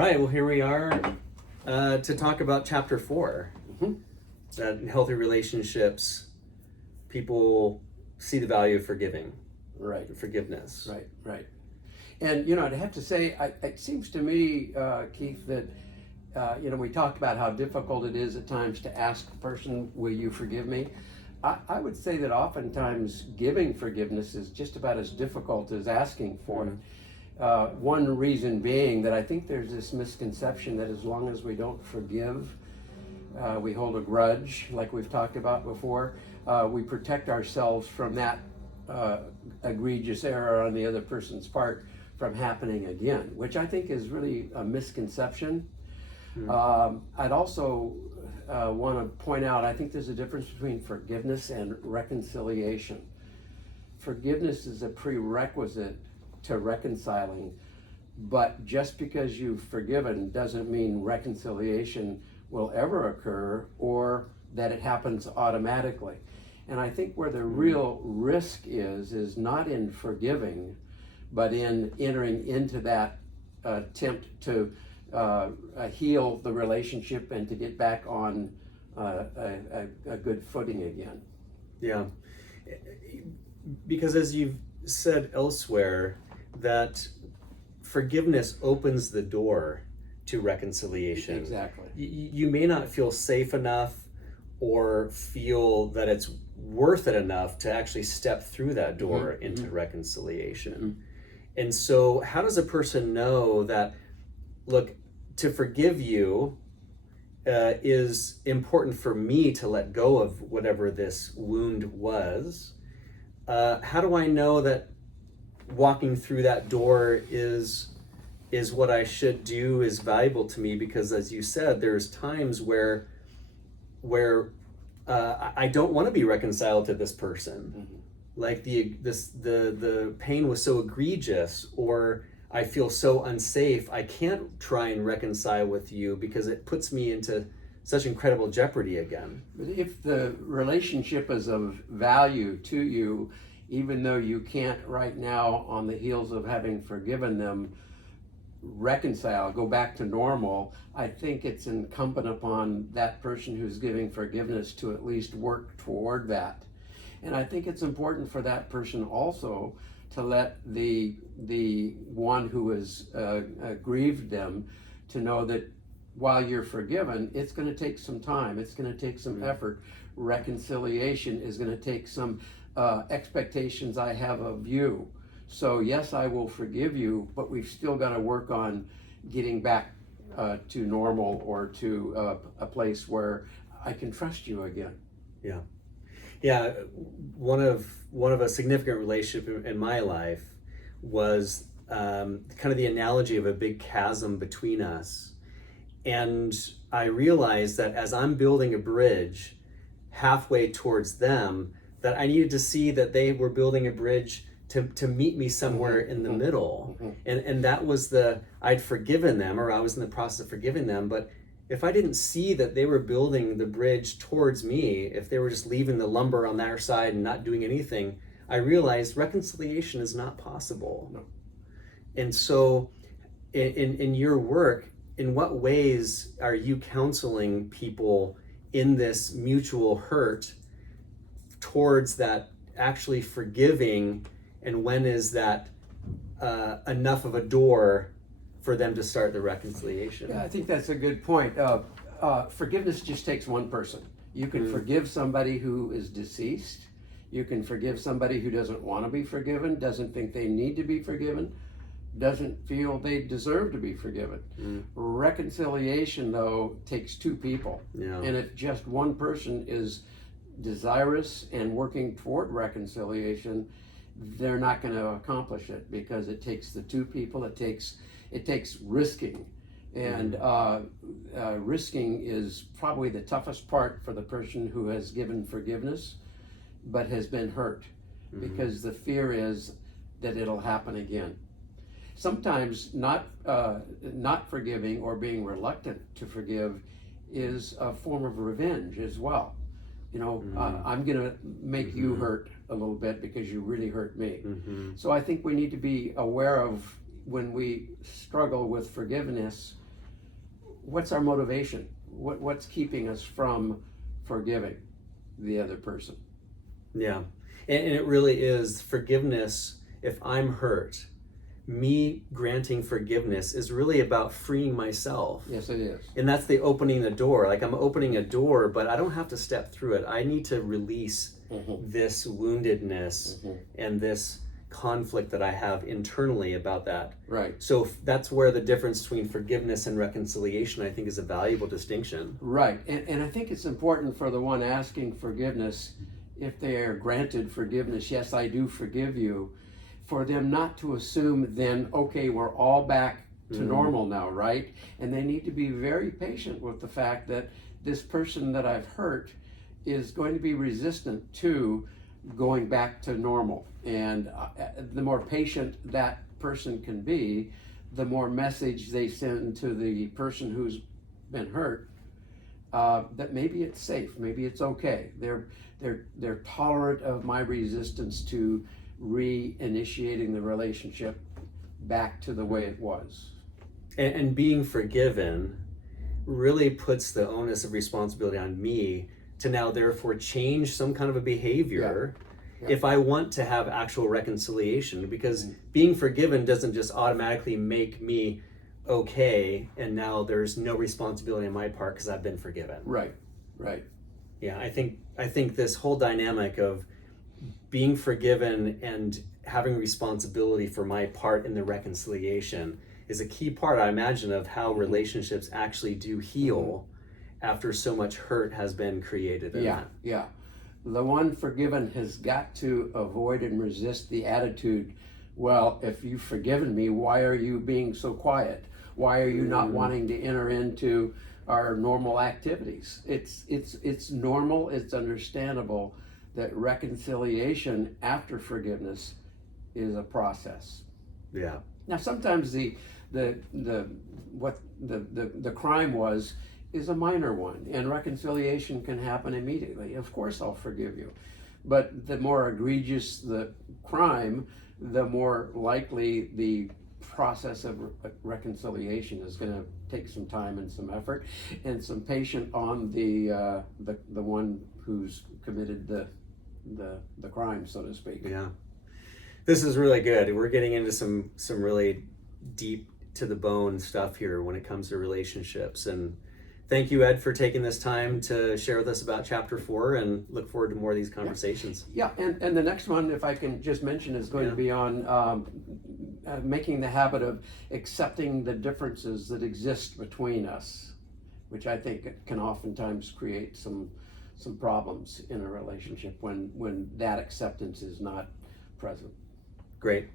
right, well, here we are to talk about chapter 4. Mhm. That in healthy relationships, people see the value of forgiveness. Right. And, I'd have to say, it seems to me, Keith, that, we talked about how difficult it is at times to ask a person, will you forgive me? I would say that oftentimes giving forgiveness is just about as difficult as asking for it. One reason being that I think there's this misconception that as long as we don't forgive, we hold a grudge, like we've talked about before. We protect ourselves from that egregious error on the other person's part from happening again, which I think is really a misconception. I'd also want to point out, I think there's a difference between forgiveness and reconciliation. Forgiveness is a prerequisite to reconciling, but just because you've forgiven doesn't mean reconciliation will ever occur or that it happens automatically. And I think where the real risk is not in forgiving, but in entering into that attempt to heal the relationship and to get back on a good footing again. Yeah, because as you've said elsewhere, that forgiveness opens the door to reconciliation. Exactly. You may not feel safe enough or feel that it's worth it enough to actually step through that door into reconciliation. And so how does a person know that, look, to forgive you is important for me to let go of whatever this wound was? How do I know that walking through that door is what I should do, is valuable to me? Because as you said, there's times where I don't want to be reconciled to this person. Like the pain was so egregious, or I feel so unsafe, I can't try and reconcile with you because it puts me into such incredible jeopardy again. If the relationship is of value to you, even though you can't right now, on the heels of having forgiven them, reconcile, go back to normal, I think it's incumbent upon that person who's giving forgiveness to at least work toward that. And I think it's important for that person also to let the one who has grieved them to know that while you're forgiven, it's going to take some time, it's going to take some effort. Reconciliation is going to take some expectations I have of you. So yes, I will forgive you, but we've still got to work on getting back to normal, or to a place where I can trust you again. Yeah, one of a significant relationship in my life was kind of the analogy of a big chasm between us. And I realized that as I'm building a bridge halfway towards them, that I needed to see that they were building a bridge to meet me somewhere in the middle. And that was I'd forgiven them, or I was in the process of forgiving them, but if I didn't see that they were building the bridge towards me, if they were just leaving the lumber on their side and not doing anything, I realized reconciliation is not possible. No. And so in your work, in what ways are you counseling people in this mutual hurt towards that actually forgiving, and when is that enough of a door for them to start the reconciliation? Yeah, I think that's a good point. Forgiveness just takes one person. You can forgive somebody who is deceased. You can forgive somebody who doesn't want to be forgiven, doesn't think they need to be forgiven, doesn't feel they deserve to be forgiven. Reconciliation, though, takes two people. And if just one person is desirous and working toward reconciliation, they're not going to accomplish it, because it takes the two people. It takes risking, and risking is probably the toughest part for the person who has given forgiveness but has been hurt, because the fear is that it'll happen again. Sometimes not forgiving or being reluctant to forgive is a form of revenge as well. I'm going to make you hurt a little bit because you really hurt me. So I think we need to be aware of when we struggle with forgiveness, what's our motivation? What's keeping us from forgiving the other person? Yeah. And it really is forgiveness. If I'm hurt, me granting forgiveness is really about freeing myself. Yes, it is. And that's the opening the door. Like I'm opening a door, but I don't have to step through it. I need to release this woundedness and this conflict that I have internally about that. Right. So that's where the difference between forgiveness and reconciliation, I think, is a valuable distinction. Right. And I think it's important for the one asking forgiveness, if they are granted forgiveness, yes, I do forgive you, for them not to assume then, okay, we're all back to normal now, right? And they need to be very patient with the fact that this person that I've hurt is going to be resistant to going back to normal. And the more patient that person can be, the more message they send to the person who's been hurt, that maybe it's safe, maybe it's okay. They're tolerant of my resistance to reinitiating the relationship back to the way it was. And being forgiven really puts the onus of responsibility on me to now therefore change some kind of a behavior if I want to have actual reconciliation, because being forgiven doesn't just automatically make me okay and now there's no responsibility on my part because I've been forgiven. Right. Yeah, I think this whole dynamic of being forgiven and having responsibility for my part in the reconciliation is a key part, I imagine, of how relationships actually do heal after so much hurt has been created in that. Yeah. The one forgiven has got to avoid and resist the attitude, well, if you've forgiven me, why are you being so quiet? Why are you not wanting to enter into our normal activities? It's normal, it's understandable that reconciliation after forgiveness is a process. Yeah. Now sometimes the crime was is a minor one, and reconciliation can happen immediately. Of course I'll forgive you. But the more egregious the crime, the more likely the process of reconciliation is going to take some time and some effort and some patience on the one who's committed the crime, so to speak. Yeah. This is really good. We're getting into some really deep to the bone stuff here when it comes to relationships. And thank you, Ed, for taking this time to share with us about chapter 4, and look forward to more of these conversations. Yeah, and the next one, if I can just mention, is going to be on making the habit of accepting the differences that exist between us, which I think can oftentimes create some problems in a relationship when that acceptance is not present. Great.